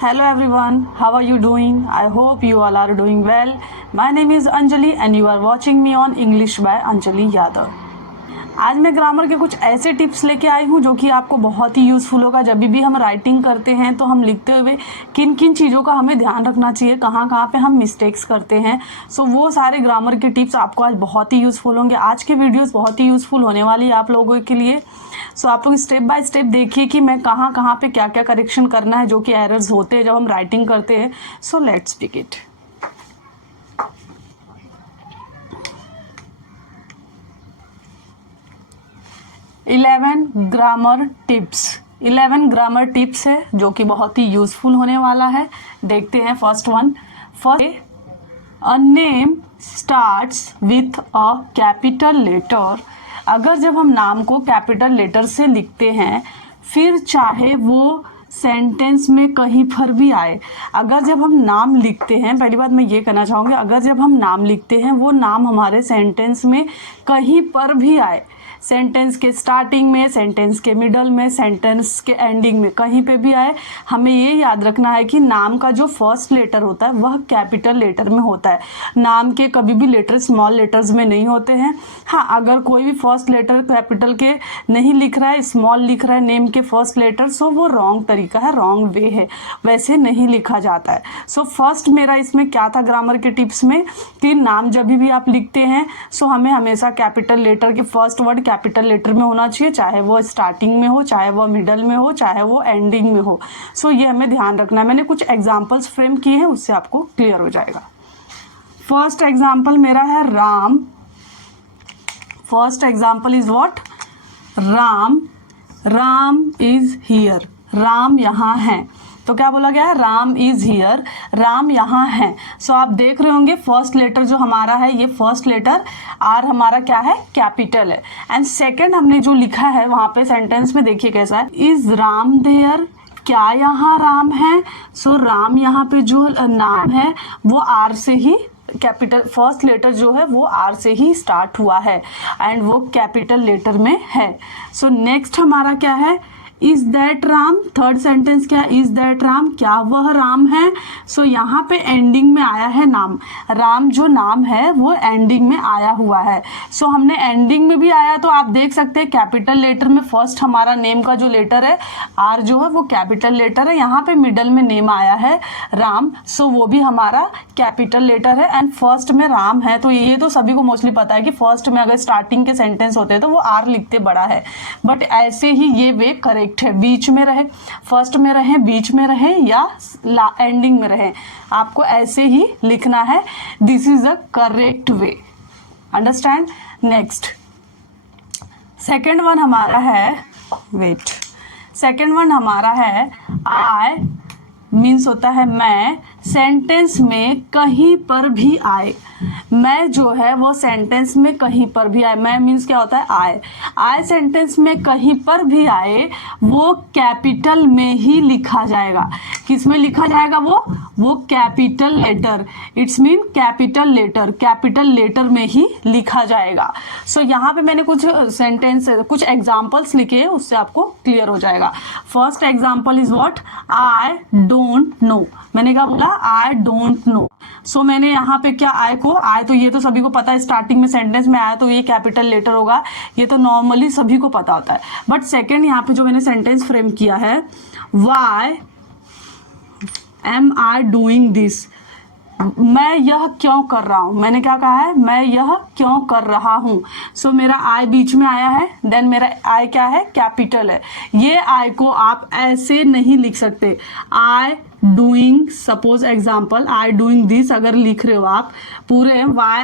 Hello everyone, how are you doing? I hope you all are doing well. My name is Anjali and you are watching me on English by Anjali Yadav. आज मैं grammar के कुछ ऐसे tips लेके आई हूँ जो कि आपको बहुत ही यूज़फुल होगा। जब भी हम राइटिंग करते हैं तो हम लिखते हुए किन किन चीज़ों का हमें ध्यान रखना चाहिए, कहाँ कहाँ पे हम मिस्टेक्स करते हैं। सो वो सारे ग्रामर के टिप्स आपको आज बहुत ही यूज़फुल होंगे। आज की वीडियोस बहुत ही यूज़फुल होने वाली है आप लोगों के लिए। सो आप लोग स्टेप बाय स्टेप देखिए कि मैं कहाँ कहाँ पे क्या क्या करेक्शन करना है जो कि एरर्स होते हैं जब हम राइटिंग करते हैं। So let's pick it. Eleven grammar tips है जो कि बहुत ही यूजफुल होने वाला है। देखते हैं first one. A name starts with a capital letter. अगर जब हम नाम को कैपिटल लेटर से लिखते हैं, फिर चाहे वो सेंटेंस में कहीं पर भी आए। अगर जब हम नाम लिखते हैं, पहली बात मैं ये कहना चाहूँगी, अगर जब हम नाम लिखते हैं वो नाम हमारे सेंटेंस में कहीं पर भी आए, सेंटेंस के स्टार्टिंग में, सेंटेंस के मिडल में, सेंटेंस के एंडिंग में, कहीं पे भी आए, हमें ये याद रखना है कि नाम का जो फर्स्ट लेटर होता है वह कैपिटल लेटर में होता है। नाम के कभी भी लेटर स्मॉल लेटर्स में नहीं होते हैं। हाँ, अगर कोई भी फर्स्ट लेटर कैपिटल के नहीं लिख रहा है, स्मॉल लिख रहा है नेम के फर्स्ट लेटर, सो वो रॉन्ग तरीका है, रॉन्ग वे है, वैसे नहीं लिखा जाता है। सो फर्स्ट मेरा इसमें क्या था ग्रामर के टिप्स में कि नाम जब भी आप लिखते हैं सो हमें हमेशा कैपिटल लेटर के फर्स्ट वर्ड कैपिटल लेटर में होना चाहिए, चाहे वो स्टार्टिंग में हो, चाहे वो मिडल में हो, चाहे वो एंडिंग में हो। सो ये हमें ध्यान रखना है। मैंने कुछ एग्जांपल्स फ्रेम किए हैं, उससे आपको क्लियर हो जाएगा। फर्स्ट एग्जांपल मेरा है Ram. First example is what? Ram. Ram is here. Ram यहाँ है। तो क्या बोला गया है? राम इज हियर, राम यहाँ है। सो आप देख रहे होंगे फर्स्ट लेटर जो हमारा है, ये फर्स्ट लेटर आर हमारा क्या है? कैपिटल है। एंड सेकंड हमने जो लिखा है वहां पे सेंटेंस में देखिए कैसा है, इज राम देयर। क्या यहाँ राम है? सो राम यहाँ पे जो नाम है वो आर से ही, कैपिटल फर्स्ट लेटर जो है वो आर से ही स्टार्ट हुआ है एंड वो कैपिटल लेटर में है। सो नेक्स्ट हमारा क्या है? Is that Ram. Third sentence क्या? Is that Ram. क्या वह राम है? सो यहाँ पे एंडिंग में आया है नाम। राम जो नाम है वो एंडिंग में आया हुआ है। सो हमने एंडिंग में भी आया तो आप देख सकते हैं कैपिटल लेटर में फर्स्ट हमारा नेम का जो लेटर है आर जो है वो कैपिटल लेटर है। यहाँ पे मिडल में नेम आया है राम, सो वो भी हमारा कैपिटल लेटर है एंड फर्स्ट में राम है। तो ये तो सभी को मोस्टली पता है कि फर्स्ट में अगर स्टार्टिंग के सेंटेंस होते हैं तो वो आर लिखते बड़ा है, बट ऐसे ही ये वे करेक्ट है। बीच में रहे, फर्स्ट में रहे, बीच में रहे या एंडिंग में रहे, आपको ऐसे ही लिखना है। This is a correct way. Understand? Next second one हमारा है, वेट, सेकेंड वन हमारा है आई मीन्स होता है मैं। सेंटेंस में कहीं पर भी आए, मैं जो है वो सेंटेंस में कहीं पर भी आए। मैं मीन्स क्या होता है? आए। आए सेंटेंस में कहीं पर भी आए वो कैपिटल में ही लिखा जाएगा। किस में लिखा जाएगा? वो capital letter. It's mean capital letter, capital letter में ही लिखा जाएगा। सो यहाँ पे मैंने कुछ सेंटेंस, कुछ एग्जाम्पल्स लिखे हैं, उससे आपको क्लियर हो जाएगा। First example is what? I don't know. मैंने क्या बोला? I don't know. सो मैंने यहाँ पे क्या, आई को, आई तो ये तो सभी को पता है, स्टार्टिंग में सेंटेंस में आया तो ये कैपिटल लेटर होगा, ये तो नॉर्मली सभी को पता होता है। बट सेकंड यहाँ पे जो मैंने सेंटेंस फ्रेम किया है, why am I doing this, मैं यह क्यों कर रहा हूं। मैंने क्या कहा है? मैं यह क्यों कर रहा हूं। सो मेरा आई बीच में आया है, देन मेरा आई क्या है? कैपिटल है। ये आई को आप ऐसे नहीं लिख सकते। I doing, suppose example I doing this अगर लिख रहे हो आप पूरे, why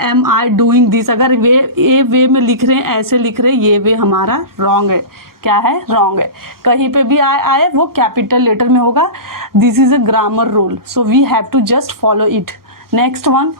am I doing this अगर वे में लिख रहे हैं, ऐसे लिख रहे हैं, ये वे हमारा रॉन्ग है। क्या है? रॉन्ग है। कहीं पे भी आए वो कैपिटल लेटर में होगा। This is a grammar rule, so we have to just follow it. Next one,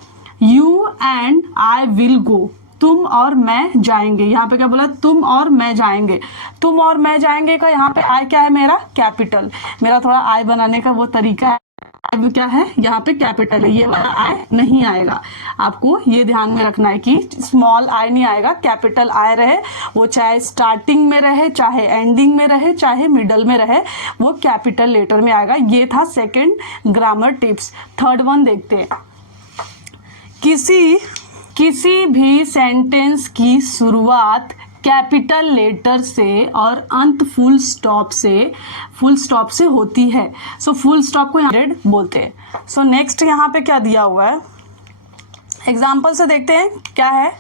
you and I will go. तुम और मैं जाएंगे। यहाँ पे क्या बोला? तुम और मैं जाएंगे। तुम और मैं जाएंगे का यहाँ पे आई क्या है? मेरा कैपिटल। मेरा थोड़ा आई बनाने का वो तरीका है, अब क्या है, यहाँ पे कैपिटल है, ये वाला आई नहीं आएगा। आपको ये ध्यान में रखना है कि स्मॉल आई नहीं आएगा, कैपिटल आई रहे, वो चाहे स्टार्टिंग में रहे, चाहे एंडिंग में रहे, चाहे मिडल में रहे, वो कैपिटल लेटर में आएगा। ये था second grammar tips. Third one देखते हैं। किसी भी सेंटेंस की शुरुआत कैपिटल लेटर से और अंत फुल स्टॉप से होती है। सो फुल स्टॉप को यहाँ बोलते हैं। सो नेक्स्ट यहाँ पे क्या दिया हुआ है, एग्जाम्पल से देखते हैं क्या है।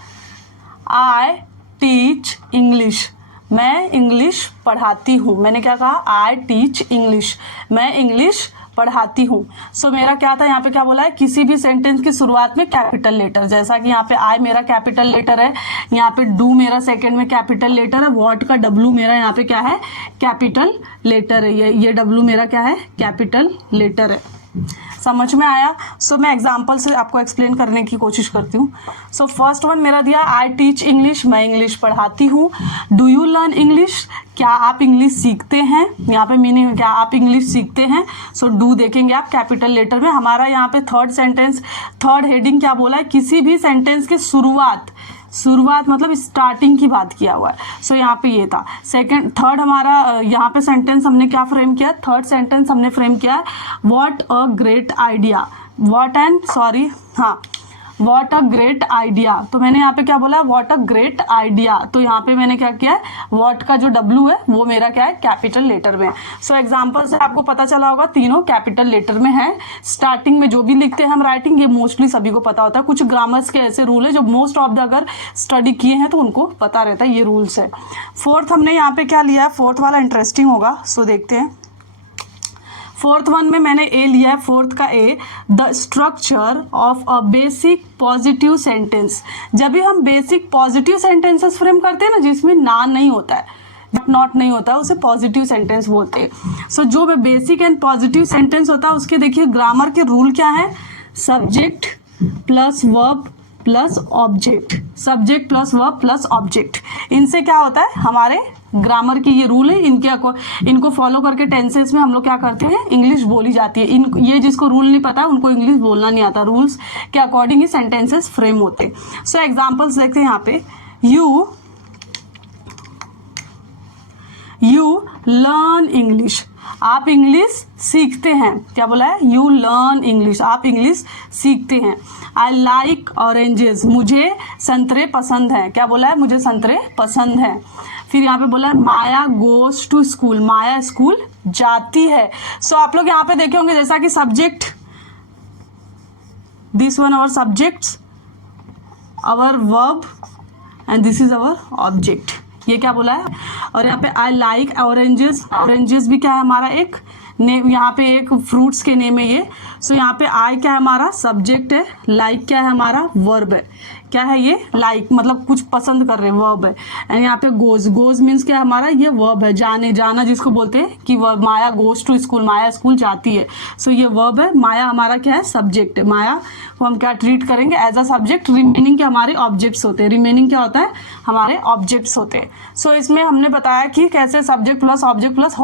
आई टीच इंग्लिश, मैं इंग्लिश पढ़ाती हूँ। मैंने क्या कहा, आई टीच इंग्लिश, मैं इंग्लिश पढ़ाती हूँ। सो मेरा क्या था, यहाँ पे क्या बोला है, किसी भी सेंटेंस की शुरुआत में कैपिटल लेटर, जैसा कि यहाँ पे आई मेरा कैपिटल लेटर है, यहाँ पे डू मेरा सेकंड में कैपिटल लेटर है, व्हाट का डब्लू मेरा यहाँ पे क्या है, कैपिटल लेटर है, ये डब्लू मेरा क्या है, कैपिटल लेटर है। समझ में आया? सो मैं एग्जांपल से आपको एक्सप्लेन करने की कोशिश करती हूँ। सो फर्स्ट वन मेरा दिया, आई टीच इंग्लिश, मैं इंग्लिश पढ़ाती हूँ। डू यू लर्न इंग्लिश, क्या आप इंग्लिश सीखते हैं। यहाँ पे मीनिंग है क्या आप इंग्लिश सीखते हैं। सो डू देखेंगे आप कैपिटल लेटर में। हमारा यहाँ पे थर्ड हेडिंग क्या बोला है, किसी भी सेंटेंस की शुरुआत मतलब स्टार्टिंग की बात किया हुआ है। सो यहाँ पे ये था। थर्ड हमारा यहाँ पे सेंटेंस हमने क्या फ्रेम किया, थर्ड सेंटेंस हमने फ्रेम किया है, what a great idea, what a great idea. तो मैंने यहाँ पे क्या बोला, व्हाट अ ग्रेट आइडिया। तो यहाँ पे मैंने क्या किया है, व्हाट का जो डब्लू है वो मेरा क्या है, कैपिटल लेटर में है। सो एग्जाम्पल से आपको पता चला होगा तीनों कैपिटल लेटर में है। स्टार्टिंग में जो भी लिखते हैं हम राइटिंग, ये मोस्टली सभी को पता होता है। कुछ ग्रामर्स के ऐसे रूल है जो मोस्ट ऑफ द अगर स्टडी किए हैं तो उनको पता रहता है, ये रूल्स है। फोर्थ हमने यहाँ पे क्या लिया है, फोर्थ वाला इंटरेस्टिंग होगा। सो देखते हैं। फोर्थ वन में मैंने ए लिया है, फोर्थ का ए, the structure of a basic positive sentence. जब भी हम बेसिक पॉजिटिव सेंटेंसेस फ्रेम करते हैं ना, जिसमें ना नहीं होता है, नॉट नहीं होता है, उसे पॉजिटिव सेंटेंस बोलते हैं। सो जो बेसिक एंड पॉजिटिव सेंटेंस होता है उसके देखिए ग्रामर के रूल क्या है, subject plus verb plus object, subject plus verb plus object. इनसे क्या होता है, हमारे ग्रामर की ये रूल है, इनको फॉलो करके टेंसेस में हम लोग क्या करते हैं, इंग्लिश बोली जाती है। ये जिसको रूल नहीं पता उनको इंग्लिश बोलना नहीं आता। रूल्स के अकॉर्डिंग ही सेंटेंसेस फ्रेम होते हैं। सो एग्जांपल्स देखते हैं यहाँ पे। यू लर्न इंग्लिश, आप इंग्लिश सीखते हैं। क्या बोला है, यू लर्न इंग्लिश, आप इंग्लिश सीखते हैं। आई लाइक ऑरेंजेस, मुझे संतरे पसंद हैं। क्या बोला है, मुझे संतरे पसंद हैं। फिर यहाँ पे बोला है Maya goes to school, Maya school जाती है। सो आप लोग यहाँ पे देखे होंगे जैसा कि subject, this one our subjects, our verb and this is our object. ये क्या बोला है, और यहाँ पे आई लाइक ऑरेंजेस, ऑरेंजेस भी क्या है हमारा एक नेम, यहाँ पे एक फ्रूट्स के नेम है ये। सो यहाँ पे आई क्या है हमारा सब्जेक्ट है, लाइक क्या है हमारा वर्ब है। क्या है ये, लाइक मतलब कुछ पसंद कर रहे हैं, वर्ब है। एंड यहाँ पे गोज मीन्स क्या है हमारा, ये वर्ब है, जाना जिसको बोलते हैं कि Maya goes to school, Maya school जाती है। सो ये वर्ब है, माया हमारा क्या है, सब्जेक्ट है। माया को हम क्या ट्रीट करेंगे, एज अ सब्जेक्ट। रिमेनिंग के हमारे ऑब्जेक्ट्स होते हैं, रिमेनिंग क्या होता है, हमारे ऑब्जेक्ट्स होते हैं। सो इसमें हमने बताया कि कैसे subject plus object plus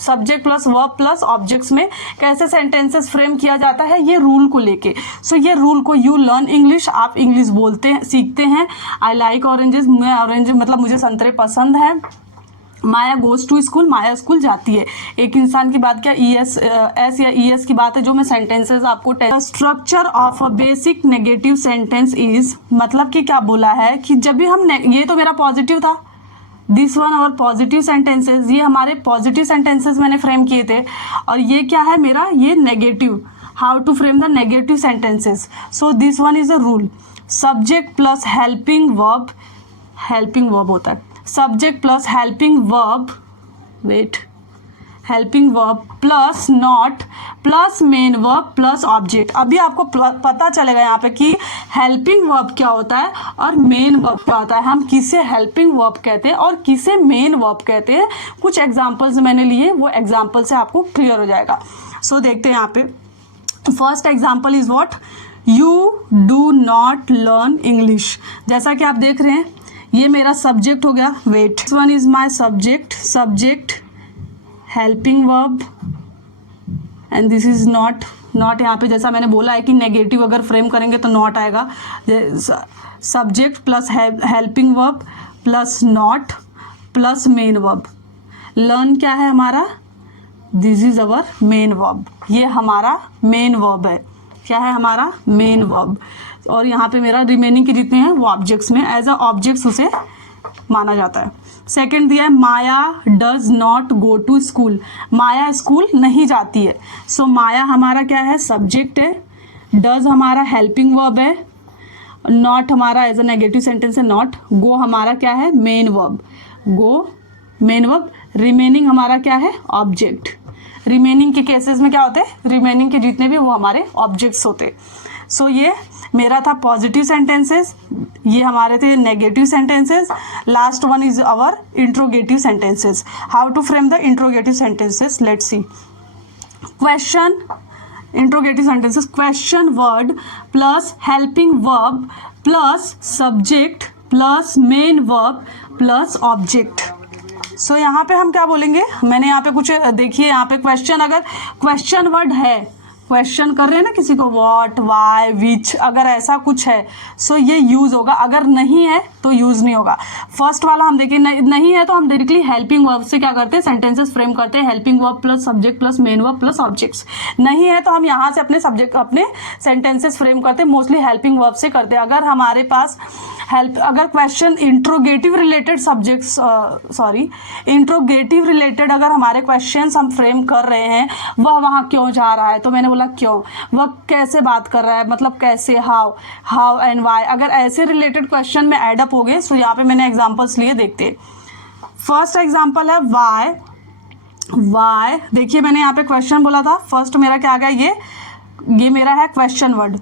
subject plus verb plus objects में कैसे सेंटेंसेस फ्रेम किया जाता है, ये रूल को लेके। सो ये रूल को, यू लर्न इंग्लिश, आप इंग्लिश बोलते हैं, सीखते हैं। आई लाइक ऑरेंजेस, मैं ऑरेंज मतलब मुझे संतरे पसंद है। Maya goes to school, Maya school जाती है। एक इंसान की बात क्या, एस या ईएस की बात है जो मैं सेंटेंसेस आपको। Structure of a basic negative sentence is, मतलब कि क्या बोला है कि जब भी हम, ये तो मेरा पॉजिटिव था, दिस वन और पॉजिटिव सेंटेंसेस, ये हमारे पॉजिटिव सेंटेंसेस मैंने फ्रेम किए थे। और ये क्या है मेरा, ये negative, how to frame the negative sentences. So this one is a rule, subject plus helping verb होता है, subject plus helping verb plus not plus main verb plus object. अभी आपको पता चलेगा यहाँ पे कि हेल्पिंग वर्ब क्या होता है और मेन वर्ब क्या होता है, हम किसे हेल्पिंग वर्ब कहते हैं और किसे मेन वर्ब कहते हैं। कुछ एग्जाम्पल्स मैंने लिए, वो एग्जाम्पल से आपको क्लियर हो जाएगा। सो देखते हैं यहाँ पे। First example is what, you do not learn English. जैसा कि आप देख रहे हैं ये मेरा सब्जेक्ट हो गया, wait, this one is my subject helping verb and this is not not यहाँ पे जैसा मैंने बोला है कि नेगेटिव अगर फ्रेम करेंगे तो नॉट आएगा। Subject plus helping verb plus not plus main verb. Learn क्या है हमारा, this is our main verb, ये हमारा मेन वर्ब है। क्या है हमारा मेन वर्ब। और यहाँ पे मेरा रिमेनिंग के जितने हैं वो ऑब्जेक्ट्स में एज अ ऑब्जेक्ट्स उसे माना जाता है। सेकंड दिया है Maya does not go to school, Maya school नहीं जाती है। सो माया हमारा क्या है, सब्जेक्ट है, डज हमारा हेल्पिंग वर्ब है, नॉट हमारा एज अ नेगेटिव सेंटेंस है नॉट, गो हमारा क्या है मेन वर्ब, गो मेन वर्ब, रिमेनिंग हमारा क्या है ऑब्जेक्ट। रिमेनिंग के केसेस में क्या होते हैं, रिमेनिंग के जितने भी वो हमारे ऑब्जेक्ट्स होते। सो ये मेरा था पॉजिटिव सेंटेंसेस, ये हमारे थे negative sentences. Last one is our interrogative sentences. How to frame the interrogative sentences, let's see. Question, interrogative sentences, question word plus helping verb plus subject plus main verb plus object. So यहाँ पे हम क्या बोलेंगे, मैंने यहाँ पे कुछ देखिए, यहाँ पे क्वेश्चन, अगर क्वेश्चन वर्ड है, क्वेश्चन कर रहे हैं ना किसी को, व्हाट, वाई, विच, अगर ऐसा कुछ है सो ये यूज़ होगा, अगर नहीं है तो यूज़ नहीं होगा। फर्स्ट वाला हम देखिए, नहीं है तो हम डायरेक्टली हेल्पिंग वर्ब से क्या करते हैं, सेंटेंसेस फ्रेम करते हैं, helping verb plus subject plus main verb plus objects. नहीं है तो हम यहाँ से अपने सेंटेंसेस फ्रेम करते हैं, मोस्टली हेल्पिंग वर्ब से करते हैं। अगर हमारे पास अगर question interrogative related subjects, interrogative related अगर हमारे क्वेश्चंस हम फ्रेम कर रहे हैं, वह वहाँ क्यों जा रहा है, तो मैंने बोला क्यों, वह कैसे बात कर रहा है, मतलब कैसे, हाउ एंड वाई, अगर ऐसे रिलेटेड क्वेश्चन में एडअप हो गए। सो यहाँ पे मैंने एग्जांपल्स लिए, देखते। फर्स्ट एग्जांपल है वाई। देखिए मैंने यहाँ पे क्वेश्चन बोला था, फर्स्ट मेरा क्या आ गया, ये मेरा है question word,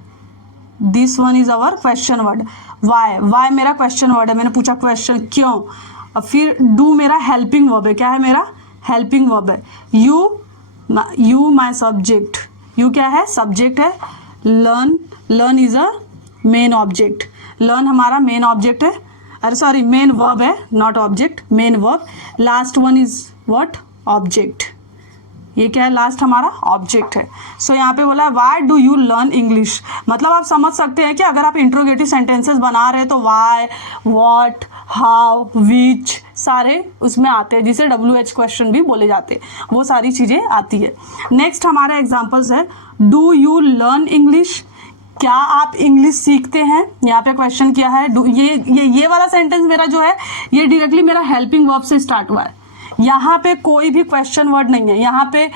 this one is our question word. Why मेरा क्वेश्चन वर्ड है, मैंने पूछा क्वेश्चन क्यों। और फिर डू मेरा हेल्पिंग वर्ब है, क्या है मेरा हेल्पिंग वर्ब है। यू माई सब्जेक्ट, यू क्या है सब्जेक्ट है। Learn is a main object, learn हमारा मेन ऑब्जेक्ट है, अरे सॉरी मेन वर्ब है, not object, main verb. Last one is what, object, ये क्या है लास्ट हमारा ऑब्जेक्ट है। सो यहाँ पे बोला why do you learn English, मतलब आप समझ सकते हैं कि अगर आप इंट्रोगेटिव सेंटेंसेस बना रहे हैं तो वाई, व्हाट, हाउ, विच सारे उसमें आते हैं, जिसे WH क्वेश्चन भी बोले जाते हैं, वो सारी चीज़ें आती है। नेक्स्ट हमारा एग्जाम्पल्स है, डू यू लर्न इंग्लिश, क्या आप इंग्लिश सीखते हैं। यहाँ पे क्वेश्चन किया है, ये वाला सेंटेंस मेरा जो है ये डायरेक्टली मेरा हेल्पिंग वर्ब से स्टार्ट हुआ है, यहाँ पे कोई भी क्वेश्चन वर्ड नहीं है, यहाँ पे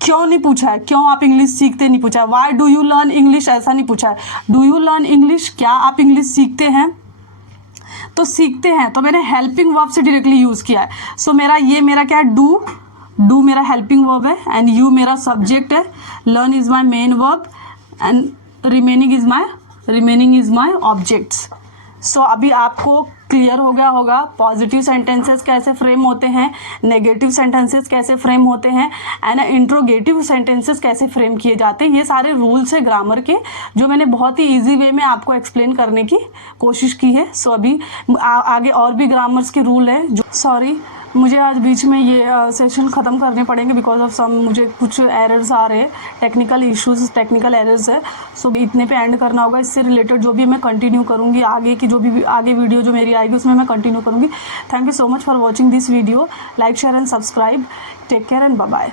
क्यों नहीं पूछा है, क्यों आप इंग्लिश सीखते नहीं पूछा है, why do you learn English ऐसा नहीं पूछा है, डू यू लर्न इंग्लिश, क्या आप इंग्लिश सीखते हैं, तो सीखते हैं तो मैंने हेल्पिंग वर्ब से डायरेक्टली यूज़ किया है। सो मेरा क्या है, डू मेरा हेल्पिंग वर्ब है एंड यू मेरा सब्जेक्ट है, learn is my main verb and remaining is my objects. So अभी आपको क्लियर हो गया होगा पॉजिटिव सेंटेंसेस कैसे फ्रेम होते हैं, नेगेटिव सेंटेंसेस कैसे फ्रेम होते हैं एंड इंट्रोगेटिव सेंटेंसेस कैसे फ्रेम किए जाते हैं। ये सारे रूल्स है ग्रामर के जो मैंने बहुत ही इजी वे में आपको एक्सप्लेन करने की कोशिश की है। सो अभी आगे और भी ग्रामर्स के रूल हैं जो मुझे आज बीच में ये सेशन ख़त्म करने पड़ेंगे बिकॉज ऑफ सम मुझे कुछ एरर्स आ रहे हैं, टेक्निकल इश्यूज, टेक्निकल एरर्स है। सो इतने पे एंड करना होगा। इससे रिलेटेड जो भी मैं कंटिन्यू करूँगी आगे की जो भी आगे वीडियो जो मेरी आएगी उसमें मैं कंटिन्यू करूँगी। Thank you so much for watching this video, like share and subscribe, take care and bye bye.